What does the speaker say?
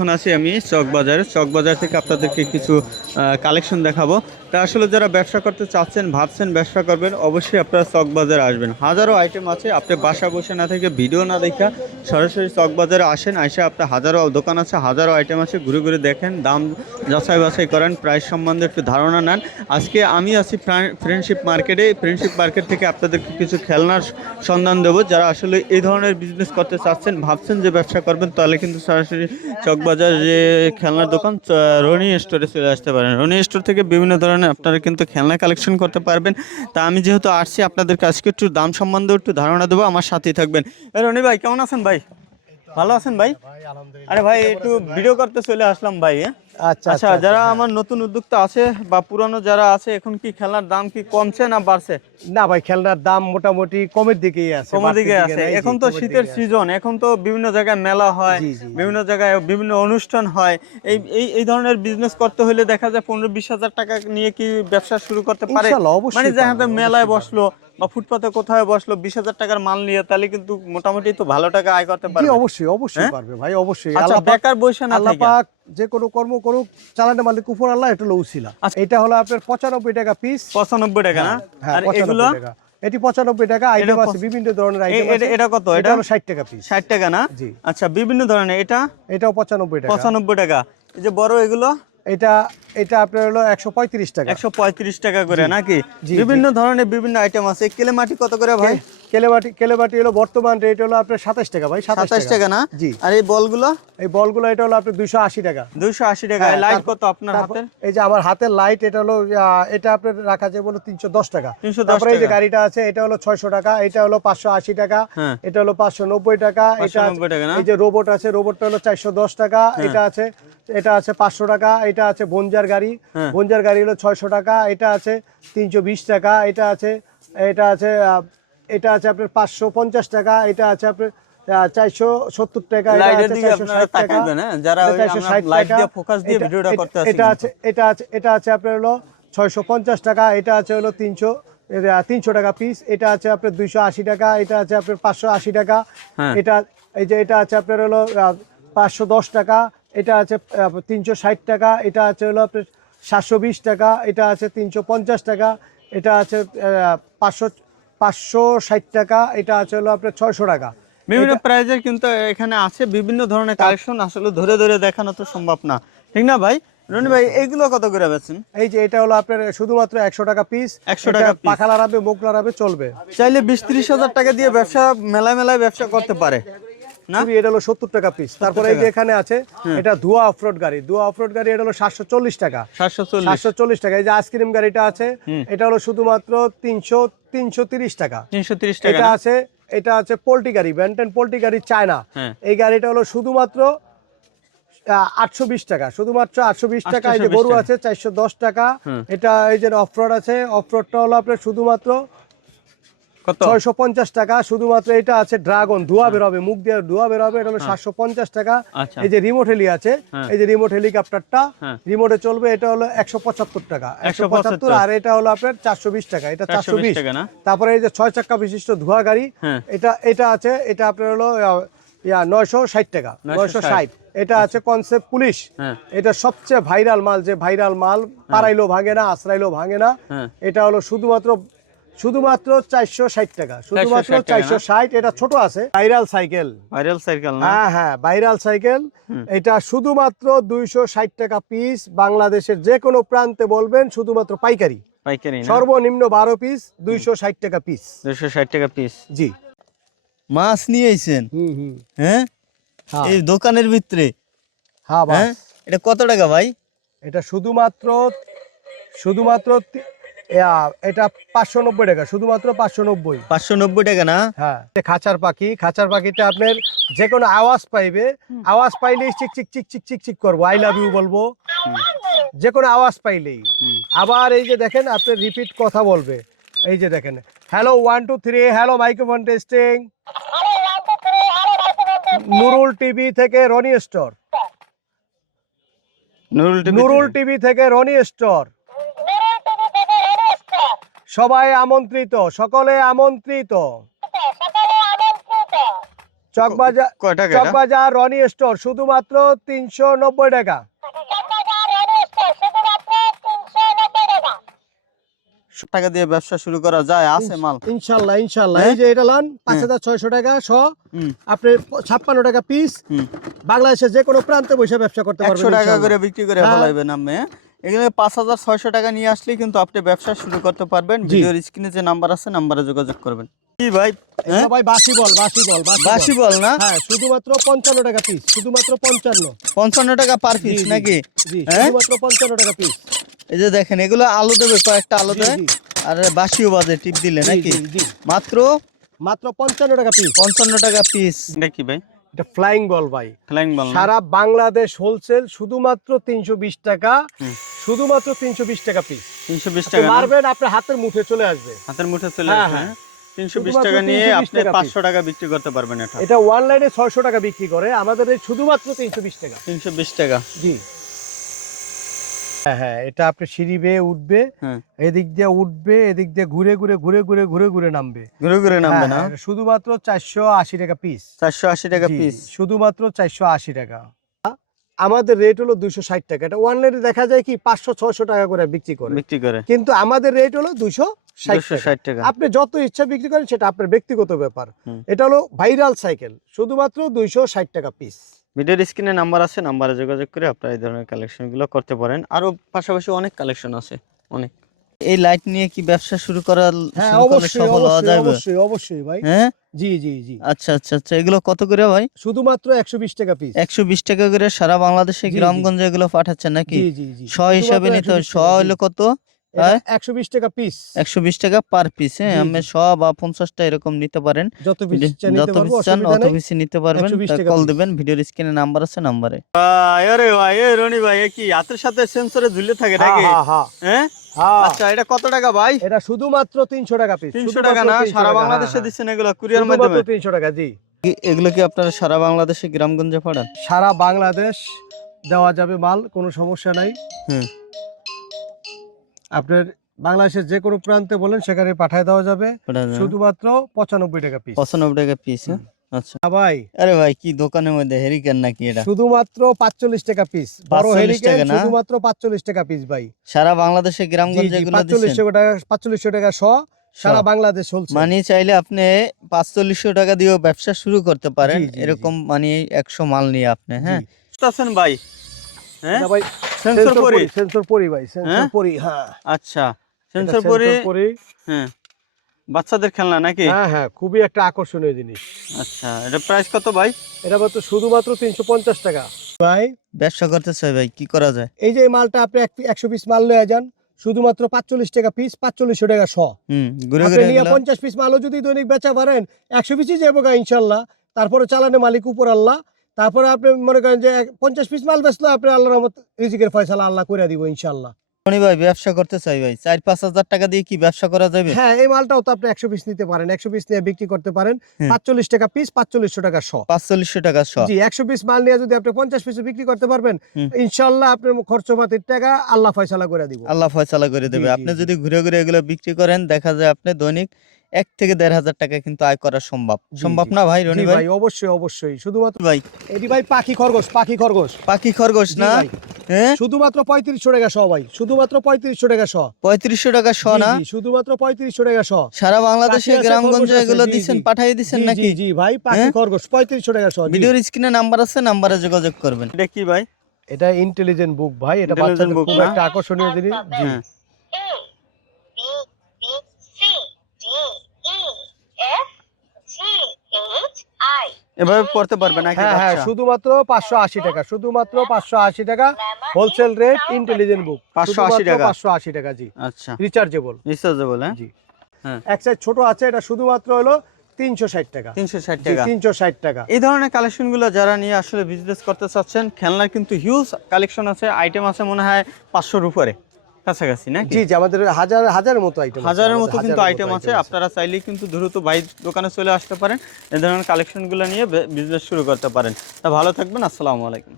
এখন আছি আমি চক বাজার থেকে আপনাদেরকে কিছু কালেকশন দেখাবো। তা আসলে যারা ব্যবসা করতে চাচ্ছেন, ভাবছেন ব্যবসা করবেন, অবশ্যই আপনারা চক বাজারে আসবেন। হাজারো আইটেম আছে, আপনি বাসা বসে না থেকে ভিডিও না দেখা সরাসরি চক বাজারে আসেন। আইসা আপনার হাজারো দোকান আছে, হাজারো আইটেম আছে, ঘুরে ঘুরে দেখেন, দাম যাচাই বাছাই করেন, প্রাইস সম্বন্ধে একটু ধারণা নেন। আজকে আমি আছি ফ্রেন্ডশিপ মার্কেটে। ফ্রেন্ডশিপ মার্কেট থেকে আপনাদেরকে কিছু খেলনার সন্ধান দেবো। যারা আসলে এই ধরনের বিজনেস করতে চাচ্ছেন, ভাবছেন যে ব্যবসা করবেন, তাহলে কিন্তু সরাসরি চকবাজার যে খেলনার দোকান রনি স্টোরে চলে আসতে পারেন। রনি স্টোর থেকে বিভিন্ন ধরনের আপনারা কিন্তু খেলনা কালেকশন করতে পারবেন। তা আমি যেহেতু আসছি, আপনাদেরকে আজকে একটু দাম সম্বন্ধে একটু ধারণা দেবো, আমার সাথেই থাকবেন। রনি ভাই কেমন আছেন ভাই? ভালো আছেন ভাই? আরে ভাই একটু ভিডিও করতে চলে আসলাম ভাই। আচ্ছা আচ্ছা, যারা আমার নতুন উদ্যোক্তা আছে বা পুরানো যারা আছে, এখন কি খেলনার দাম কি কমছে না বাড়ছে? না ভাই, খেলনার দাম মোটামুটি কমের দিকেই আছে, কমের দিকে আছে। এখন তো শীতের সিজন, এখন তো বিভিন্ন জায়গায় মেলা হয়, বিভিন্ন জায়গায় বিভিন্ন অনুষ্ঠান হয়। এই এই এই ধরনের বিজনেস করতে হলে দেখা যায় 15-20 হাজার টাকা নিয়ে কি ব্যবসা শুরু করতে পারে? মানে যারা মেলায় বসলো বা ফুটপাতে কোথায় বসলো 20 হাজার টাকার মাল নিয়ে, তাহলে কিন্তু মোটামুটি তো ভালো টাকা আয় করতে পারবে। অবশ্যই অবশ্যই পারবে ভাই, অবশ্যই। আচ্ছা, বেকার বসে না আল্লাহ থেকে পাক যে কোনো কর্ম করুক, চালানো মালিক উপর আল্লাহ, এটা হলো উছিলা। এটা হলো আপনার 95 টাকা পিস। 95 টাকা না? আর এগুলো এটি 95 টাকা। আইটেম আছে বিভিন্ন ধরনের আইটেম আছে। এটা কত? এটা হলো 60 টাকা পিস। 60 টাকা না? জি। আচ্ছা, বিভিন্ন ধরনের এটাও 95 টাকা। 95 টাকা। এই যে বড় এগুলো, এটা আপনার হলো 135 টাকা। 135 টাকা করে নাকি? বিভিন্ন ধরনের বিভিন্ন আইটেম আছে। কেলেমাটি কত করে ভাই? কেলেবাটি হলো বর্তমান রেট হলো আপনার 27 টাকা ভাই। 27 টাকা না? জি। আর এই বলগুলো? এই বলগুলো এটা হলো আপনার 280 টাকা। 280 টাকা। লাইট কত আপনার হাতের? এই যে আমার হাতের লাইট, এটা হলো এটা আপনার রাখা যায় বলো 310 টাকা। 310 তারপরে এই যে টাকা। গাড়িটা আছে, এটা হলো 600 টাকা। এটা হলো 580 টাকা। এটা হলো 590 টাকা। এটা 590 টাকা না? এই যে রোবট আছে, রোবটটা হলো 410 টাকা। এটা আছে 500 টাকা। এটা আছে বঞ্জার গাড়ি, বঞ্জার গাড়ি হলো 600 টাকা। এটা আছে 320 টাকা। এটা আছে আপনার 550 টাকা। এটা আছে আপনার 470 টাকা। এটা আছে আপনার হলো 650 টাকা। এটা আছে হলো 300 টাকা পিস। এটা আছে আপনার 280 টাকা। এটা আছে আপনার 580 টাকা। এটা আছে আপনার হলো 510 টাকা। এটা আছে 360 টাকা। এটা আছে হলো আপনার 720 টাকা। এটা আছে 350 টাকা। এটা আছে 560 টাকা। এটা আছে হলো আপনার 600 টাকা। বিভিন্ন প্রাইজের কিন্তু এখানে আছে বিভিন্ন ধরনের কালেকশন। আসলে ধরে ধরে দেখানো তো সম্ভব না, ঠিক না ভাই? রনি ভাই এগুলো কত করে বেচেন? এই যে এটা হলো আপনার শুধুমাত্র 100 টাকা পিস। 100 টাকা পিস। পাখা লড়াবে, মুখ লড়াবে, চলবে। চাইলে 20-30 হাজার টাকা দিয়ে ব্যবসা মেলায় ব্যবসা করতে পারে না? এটা হলো 70 টাকা পিস। তারপরে এই যে এখানে আছে, এটা ধোয়া অফরোড গাড়ি। এটা হলো 740 টাকা। 740 টাকা। এই যে আইসক্রিম গাড়িটা আছে, এটা হলো শুধুমাত্র 330 টাকা। 330 টাকা। এটা আছে পোল্ট্রি গাড়ি, ব্যান্টেন পোল্ট্রি গাড়ি, চায়না। এই গাড়িটা হলো শুধুমাত্র 820 টাকা। শুধুমাত্র 820 টাকা। এই যে গরু আছে 410 টাকা। এটা এই যে অফরোড আছে, অফরোডটা হলো আপনার শুধুমাত্র 650 টাকা। শুধুমাত্র এটা আছে ড্রাগন, ধোয়া বেরোবে, মুখ দিয়ে ধোয়া বেরোবে, এটা হলো 750 টাকা। এই যে রিমোট হেলি আছে, এই যে রিমোট হেলিকপ্টারটা রিমোটে চলবে, এটা হলো 175 টাকা। 175। আর এটা হলো আপনার 420 টাকা। এটা 420 টাকা না? তারপরে এই যে 6 চাকা বিশিষ্ট ধোয়া গাড়ি, এটা আছে, এটা আপনার হলো 960 টাকা। 960। এটা আছে কনসেপ্ট পুলিশ। এটা সবচেয়ে ভাইরাল মাল, যে ভাইরাল মাল, পারাইলো ভাঙে না, আশ্রাইলো ভাঙে না। এটা হলো শুধুমাত্র 460 টাকা। শুধুমাত্র 460। এটা ছোট আছে, ভাইরাল সাইকেল। হ্যাঁ, ভাইরাল সাইকেল। এটা শুধুমাত্র 260 টাকা পিস। বাংলাদেশের যে কোনো প্রান্তে বলবেন, শুধুমাত্র পাইকারি, সর্বনিম্ন 12 পিস, 260 টাকা পিস। 260 টাকা পিস। জি। মাছ নিয়ে আইছেন? হ্যাঁ, এই দোকানের ভিতরে? হ্যাঁ ভাই। এটা কত টাকা ভাই? এটা শুধুমাত্র এটা 590 টাকা। শুধুমাত্র 590 টাকা না? হ্যাঁ। খাঁচার পাখিটা আপনার যে কোনো আওয়াজ পাইবে, আওয়াজ পাইলেই চিক চিক চিক চিক চিক চিক করবো, আই লাভ ইউ বলবো, যে কোনো আওয়াজ পাইলেই। আবার এই যে দেখেন, আপনি রিপিট কথা বলবে। এই যে দেখেন, hello 1 2 3, hello microphone testing. Nurul TV থেকে রনি স্টোর। নুরুল টিভি থেকে রনি স্টোর। সবাই আমন্ত্রিত, সকলে আমন্ত্রিত। চকবাজার কয় টাকা এটা? চকবাজার রনি স্টোর শুধুমাত্র 390 টাকা। টাকা দিয়ে ব্যবসা শুরু করা যায়, আছে মাল ইনশাআল্লাহ ইনশাআল্লাহ। এই যে এটা লান 5600 টাকা সহ আপনি 56 টাকা পিস। বাংলাদেশের যে কোনো প্রান্তে বসে ব্যবসা করতে পারবেন। 100 টাকা করে বিক্রি করে ফেলাইবেন আপনি। এখানে 5600 টাকা নিয়ে আসলে কিন্তু আপনি ব্যবসা শুরু করতে পারবেন। ভিডিওর স্ক্রিনে যে নাম্বার আছে নাম্বারে যোগাযোগ করবেন। কি ভাই? এটা ভাই বাসি বল বাসি বল না? হ্যাঁ, শুধুমাত্র 55 টাকা পিস, শুধুমাত্র 55 টাকা পার পিস নাকি? জি, শুধুমাত্র 55 টাকা পিস। এই যে দেখেন এগুলো আলু দেবে, কয়েকটা আলু দেয় আর বাসিও বাজে টিপ দিলে নাকি? মাত্র 55 টাকা পিস। 55 টাকা পিস। এটা কি ভাই? এটা ফ্লাইং বল ভাই। ফ্লাইং বল সারা বাংলাদেশ হোলসেল শুধুমাত্র 320 টাকা, শুধুমাত্র 320 টাকা পিস। 320 টাকা মারবেন আপনার হাতের মুঠে চলে আসবে। হাতের মুঠে চলে আসবে। 320 টাকা নিয়ে আপনি 500 টাকা বিক্রি করতে পারবেন। এটা অনলাইনে 600 টাকা বিক্রি করে, আমাদের এই শুধুমাত্র 320 টাকা। 320 টাকা। জি হ্যাঁ, এটা আপনি সিঁড়ি বেয়ে উঠবে, এদিক দিয়ে উঠবে, এদিক দিয়ে ঘুরে ঘুরে নামবে, না? শুধুমাত্র 480 টাকা পিস। 480 টাকা পিস, শুধুমাত্র 480 টাকা। আমাদের রেট হলো 260 টাকা। এটা অনলাইনে দেখা যায় কি 500-600 টাকা করে বিক্রি করে, কিন্তু আমাদের রেট হলো 260 টাকা। আপনি যত ইচ্ছা বিক্রি করেন, সেটা আপনার ব্যক্তিগত ব্যাপার। এটা হলো ভাইরাল সাইকেল, শুধুমাত্র 260 টাকা পিস। ভিডিওর স্ক্রিনে নাম্বার আছে, নাম্বারে যোগাযোগ করে আপনারা এই ধরনের কালেকশনগুলো করতে পারেন। আরো পাশাপাশি অনেক কালেকশন আছে, অনেক। এই লাইট নিয়ে কি ব্যবসা শুরু করা সফল হওয়া যাবে? অবশ্যই ভাই। হ্যাঁ, জি। আচ্ছা, এগুলো কত করে ভাই? শুধুমাত্র 120 টাকা পিস। 120 টাকা করে সারা বাংলাদেশে গ্রামগঞ্জে এগুলো পাঠাচ্ছেন নাকি? জি। শ হিসাবে নিতে হয়। শ হলো কত? 120 টাকা পিস। 120 টাকা পার পিস। হ্যাঁ, আপনি 100 বা 50টা এরকম নিতে পারেন। যত পিস চান অত পিস নিতে পারবেন। কল দিবেন, ভিডিওর স্ক্রিনে নাম্বার আছে, নাম্বারে। আরে ভাই, এই রনি ভাই, কি হাতের সাথে সেন্সরে ঝুলে থাকে নাকি? হ্যাঁ। আচ্ছা, এটা কত টাকা ভাই? এটা শুধুমাত্র 300 টাকা পিস। 300 টাকা না? সারা বাংলাদেশে দিচ্ছেন এগুলো কুরিয়ার মাধ্যমে? 300 টাকা। জি। এগুলো কি আপনারা সারা বাংলাদেশে গ্রামগঞ্জে পাঠান? সারা বাংলাদেশ দেওয়া যাবে মাল, কোনো সমস্যা নাই। আপনার বাংলাদেশের যে কোনো প্রান্তে বলেন, সেখানে পাঠিয়ে দেওয়া যাবে। শুধুমাত্র 95 টাকা পিস। 95 টাকা পিস। আচ্ছা ভাই। আরে ভাই, কি দোকানের মধ্যে হেরিকেন নাকি এটা? শুধুমাত্র 45 টাকা পিস। বড় হেরিকেন শুধুমাত্র 45 টাকা পিস ভাই। সারা বাংলাদেশে গ্রামগঞ্জে এগুলো দিচ্ছেন? 4500 টাকা শ সারা বাংলাদেশ চলছে। মানে চাইলে আপনি 4500 টাকা দিয়েও ব্যবসা শুরু করতে পারেন, এরকম মানে 100 মাল নিয়ে আপনি। হ্যাঁ, আছেন ভাই? হ্যাঁ ভাই, সেন্সর পরি ভাই, সেন্সর পরি। হ্যাঁ, আচ্ছা, সেন্সর পরি। হ্যাঁ, বাচ্চাদের খেলনা নাকি? হ্যাঁ, খুবই একটা আকর্ষণীয় জিনিস। আচ্ছা, এটা প্রাইস কত ভাই? এটা মাত্র শুধুমাত্র 350 টাকা। ভাই, ব্যবসা করতে চাই ভাই, কি করা যায়? এই যে মালটা আপনি 100 পিস মাল লয়ে যান, শুধুমাত্র 45 টাকা পিস, 4500 টাকা শ। ঘুরে ঘুরে 50 পিস মালও যদি দৈনিক বেচা পারেন, 100 পিসই যাবো ইনশাল্লাহ। তারপরে চালানে মালিক উপর আল্লাহ। তারপরে আপনি মনে করেন যে 50 পিস মাল বেচলো, আপনি আল্লাহর রহমত রিজিকের ফয়সালা আল্লাহ করে দিব ইনশাল্লাহ। ভাই, ব্যবসা করতে চাই ভাই, 4-5 হাজার টাকা দিয়ে কি ব্যবসা করা যাবে? হ্যাঁ, এই মালটাও তো আপনি 100 পিস নিতে পারেন, 100 পিস নিয়ে বিক্রি করতে পারেন। 45 টাকা পিস, 4500 টাকা শ। 4500 টাকা শ। জি, 100 পিস মাল নিয়ে যদি আপনি 50 পিস বিক্রি করতে পারবেন, ইনশাআল্লাহ আপনার খরচপাতির টাকা আল্লাহ ফয়সালা করে দিব। আল্লাহ ফয়সালা করে দেবে। আপনি যদি ঘুরে ঘুরে এগুলো বিক্রি করেন, দেখা যায় আপনি দৈনিক 1 থেকে 1.5 টাকা কিন্তু আয় করা সম্ভব না ভাই? রনি ভাই, অবশ্যই। শুধুমাত্র ভাই, এটি ভাই পাখি খরগোশ না? হ্যাঁ, শুধুমাত্র 3500 টাকা শ ভাই, শুধুমাত্র 3500 টাকা শ। 3500 টাকা শ না? শুধুমাত্র 3500 টাকা শ। সারা বাংলাদেশে গ্রামগঞ্জে এগুলো দিবেন, পাঠিয়ে দিবেন নাকি? জি ভাই, পাখি খরগোশ 3500 টাকা শ। ভিডিওর স্ক্রিনে নাম্বার আছে, নাম্বারে যোগাযোগ করবেন। এটা কি ভাই? এটা ইন্টেলিজেন্ট বুক ভাই, এটা বাচ্চাদের খুব একটা আকর্ষণীয় জিনিস। জি। এভাবে পড়তে পারবে নাকি? হ্যাঁ, শুধুমাত্র 580 টাকা, শুধুমাত্র 580 টাকা হোলসেল রেট ইন্টেলিজেন্ট বুক। 580 টাকা। 580 টাকা। জি। আচ্ছা, রিচার্জেবল। হ্যাঁ। জি। এক সাইজ ছোট আছে, এটা শুধুমাত্র হলো 360 টাকা। 360 টাকা। 360 টাকা। এই ধরনের কালেকশনগুলো যারা নিয়ে আসলে বিজনেস করতে চাচ্ছেন, খেলনার কিন্তু হিউজ কালেকশন আছে, আইটেম আছে মনে হয় 500-র উপরে কাছাকাছি নাকি? জি, আমাদের হাজারের মতো আইটেম, হাজারের মতো কিন্তু আইটেম আছে। আপনারা চাইলেই কিন্তু দ্রুত ভাই দোকানে চলে আসতে পারেন, এই ধরনের কালেকশনগুলো নিয়ে বিজনেস শুরু করতে পারেন। তা ভালো থাকবেন, আসসালামু আলাইকুম।